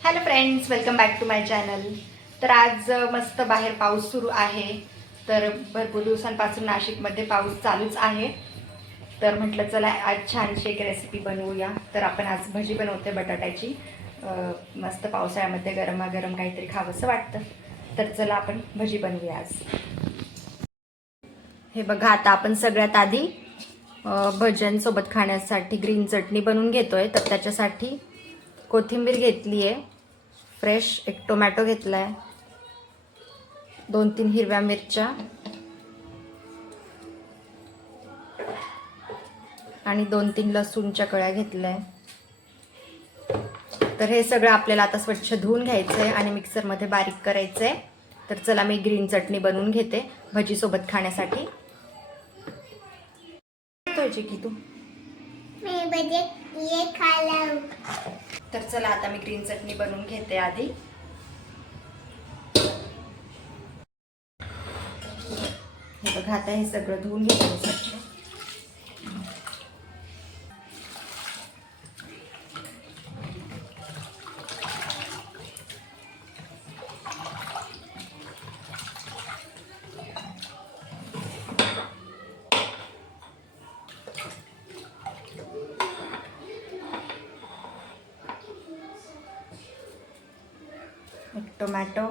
Hello friends welcome back to my channel तर आज मस्त बाहेर पाऊस सुरू आहे. तर भरपूर दिवसांपासून नाशिकमध्ये पाऊस चालूच आहे. तर म्हटलं चला आज छानशी एक रेसिपी बनवूया. तर आपण आज भजी बनवते बटाट्याची. मस्त पावसाळ्यामध्ये गरमागरम काहीतरी खावंसं वाटतं. तर चला आपण भजी बनवूया आज. हे बघा आता आपण सगळ्यात आधी भजनसोबत भज्यांसोबत खाण्यासाठी ग्रीन चटणी बनवून घेतोय. तर त्याच्यासाठी कोथिंबीर घेतली आहे फ्रेश एक टोमॅटो घेतला आहे दोन तीन हिरव्या मिरच्या. आणि दोन तीन लसूणच्या कळ्या घेतल्या आहे तर हे सगळं आपल्याला आता स्वच्छ धुवून घ्यायचं आहे आणि मिक्सरमध्ये बारीक करायचं आहे तर चला मी ग्रीन चटणी बनवून घेते भजीसोबत खाण्यासाठी. की तू. मी बजे ये तर चला आता मी ग्रीन चटणी बनवून घेते आधी. हे बघा आता हे सगळं धुवून घेते टोमॅटो.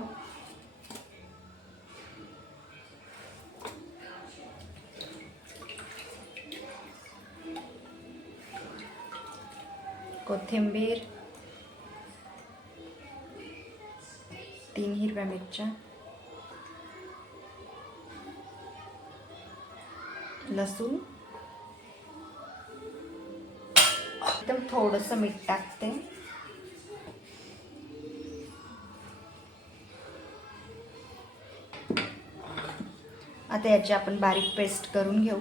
कोथिंबीर. तीन हिरव्या मिरच्या. लसूण. एकदम थोडंसं मीठ टाकते. आता याची आपण बारीक पेस्ट करून घेऊ.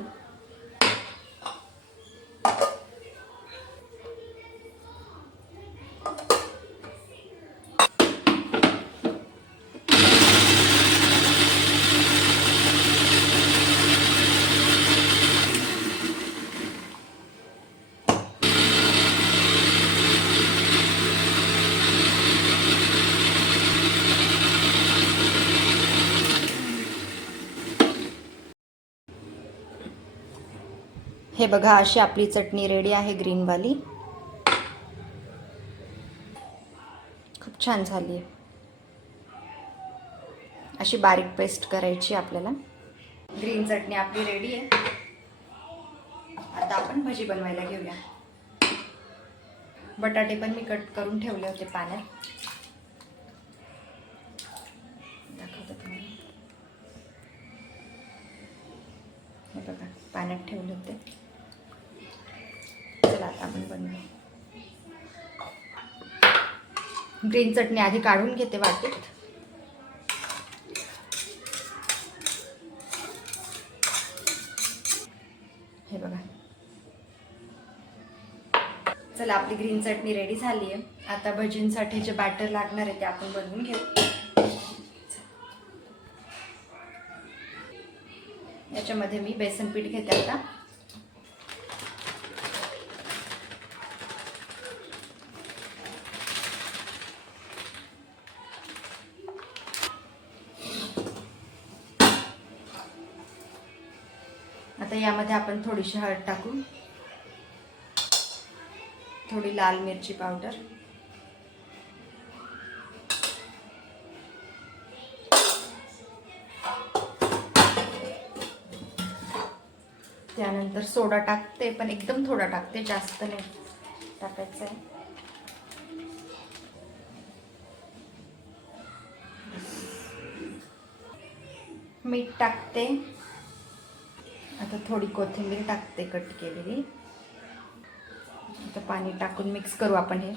हे बघा अशी आपली चटणी रेडी आहे ग्रीनवाली खूप छान झाली आहे. अशी बारीक पेस्ट करायची आपल्याला. ग्रीन चटणी आपली रेडी आहे. आता आपण भजी बनवायला घेऊया. बटाटे पण मी कट करून ठेवले होते पाण्यात. दाखवते तुम्हाला. हे बघा पाण्यात ठेवले होते. आपण बनवू ग्रीन चटणी आधी काढून घेते वाटीत. हे बघा. चला आपली ग्रीन चटणी रेडी झाली आहे आता भजींसाठी जे बॅटर लागणार आहे ते आपण बनवून घेऊ. याच्यामध्ये मी बेसन पीठ घेते आता. आता यामध्ये आपण थोडीशी हळद टाकू. थोडी लाल मिरची पावडर. त्यानंतर सोडा टाकते पण एकदम थोडा टाकते जास्त नाही टाकायचं आहे. मीठ टाकते. आता थोडी कोथिंबीर टाकते कट केलेली. आता पाणी टाकून मिक्स करू आपण हे.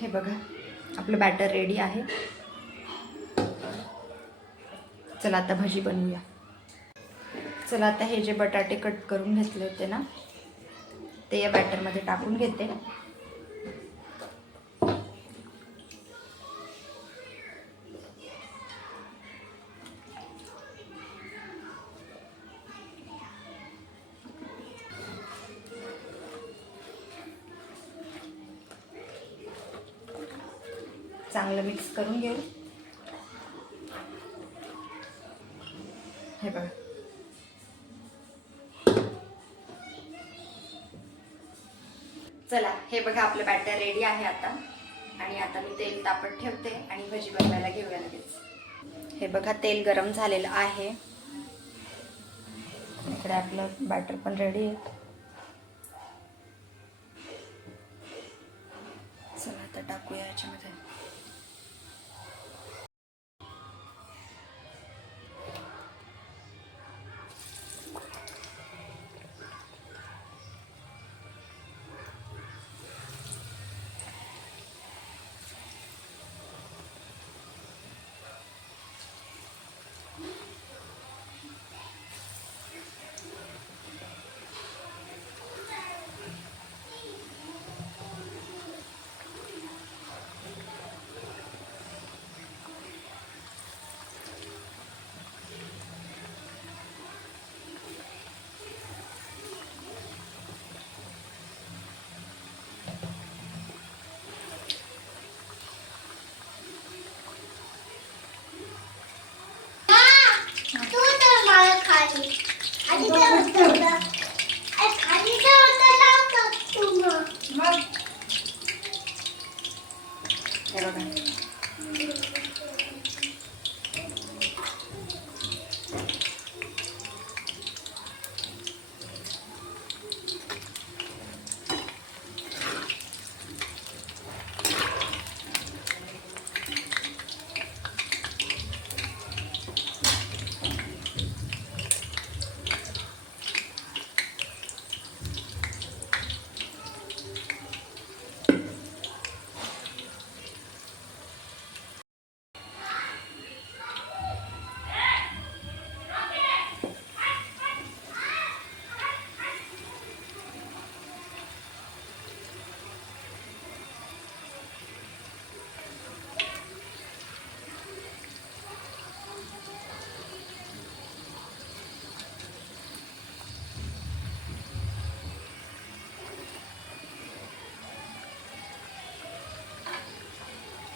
हे बघा आपलं बॅटर रेडी आहे. चला आता भजी बनवूया. चला आता हे जे बटाटे कट करून घेतले होते ना ते या बॅटरमध्ये टाकून घेते. चांगलं मिक्स करून घेऊ. हे बघा आपलं बॅटर रेडी आहे आता. आणि आता मी तेल तापत ठेवते आणि भजी बनवायला घेऊया लगेच. हे बघा तेल गरम झालेलं आहे. इकडे आपलं बॅटर पण रेडी आहे. चला आता टाकूया याच्यामध्ये.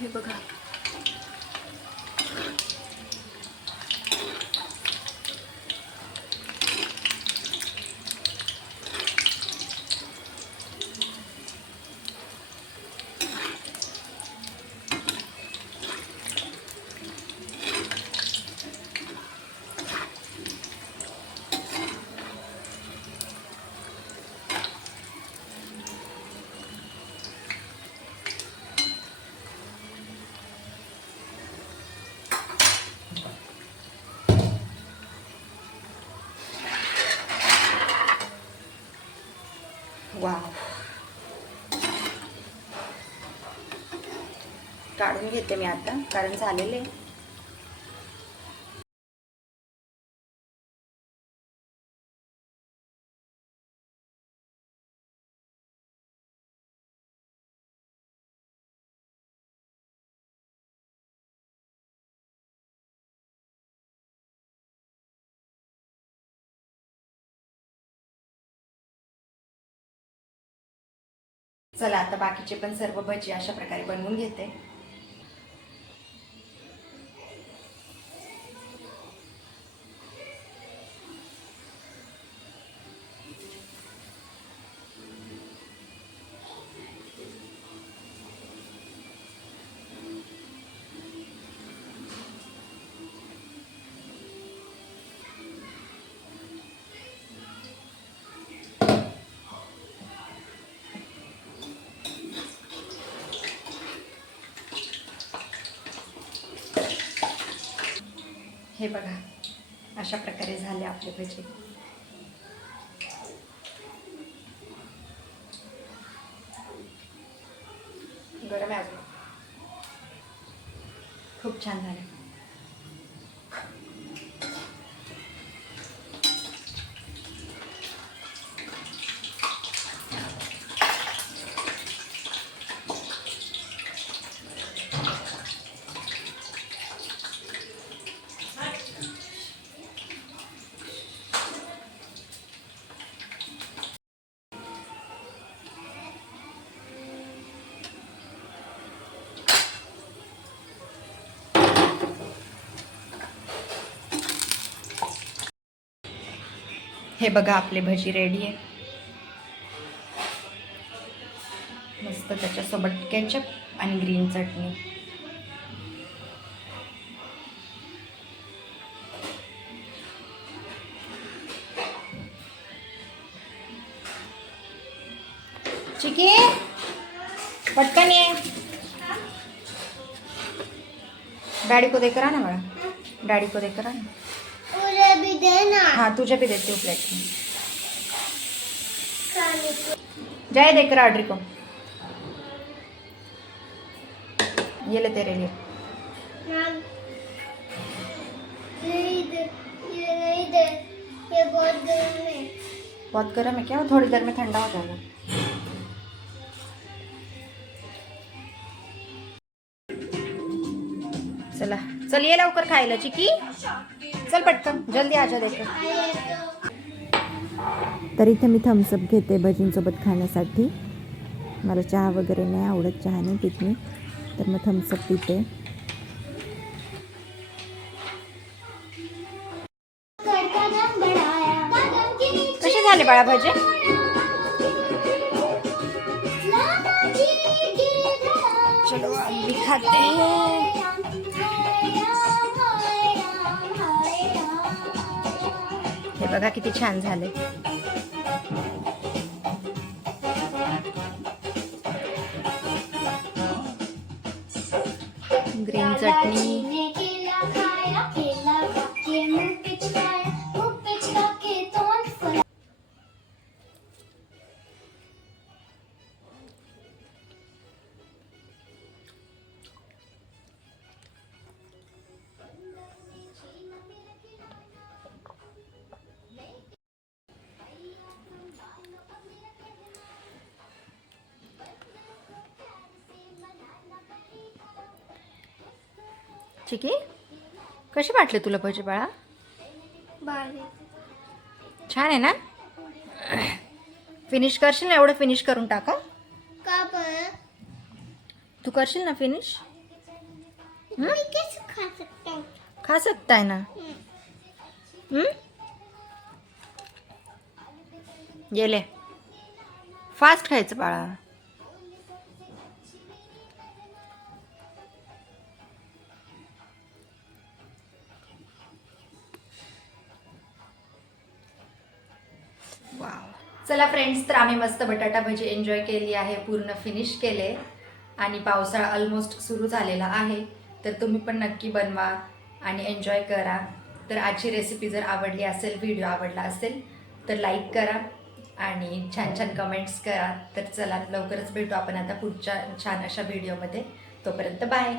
हे बघा. काढून घेते मी आता कारण झालेले चला आता बाकीचे पण सर्व भजी अशा प्रकारे बनवून घेते. हे बघा अशा प्रकारे झाले आपले भजे गरम आहे खूप छान झाले. हे बघा आपली भजी रेडी आहे मस्त त्याच्यासोबत केचप आणि ग्रीन चटणी. चिकी पटकन ये. डॅडी को देकर ना बड़ा डॅडी को देकर ना? हाँ तुझे भी देती हूँ प्लेट में जाए देकर आर्डर को। ये ले तेरे लिए। मैम ये नहीं दे ये नहीं दे ये बहुत गर्म है। है क्या? वो थोड़ी देर में ठंडा हो जाएगा। चला चल ये लवकर खायला चिकी चल पटकन जल्दी आजा तो तर इथे मी थम्सअप घेते भजींसोबत खाण्यासाठी. मला चहा वगैरे नाही आवडत चहा नाही पित मी. तर मग थम्सअप पिते. कसे झाले बाळा भजे? चलो अब भी खाते. हैं बघा किती छान झाले. ग्रीन चटणी. चिकी कसे वाटले तुला भजे बाळा? छान आहे ना? फिनिश करशील ना एवढं फिनिश करून टाका तू करशील ना फिनिश खा सकता खा सकता है. ना? गेले. फास्ट खायचं बाळा. चला फ्रेंड्स तर आम्ही मस्त बटाटा भजी एन्जॉय केली आहे पूर्ण फिनिश केले. आणि पावसाळा ऑलमोस्ट सुरू झालेला आहे. तर तुम्ही पण नक्की बनवा आणि एन्जॉय करा. तर आजची रेसिपी जर आवडली असेल व्हिडिओ आवडला असेल तर लाईक करा आणि छान छान कमेंट्स करा. तर चला लवकरच भेटू आपण आता पुढच्या छान अशा व्हिडिओमध्ये तोपर्यंत बाय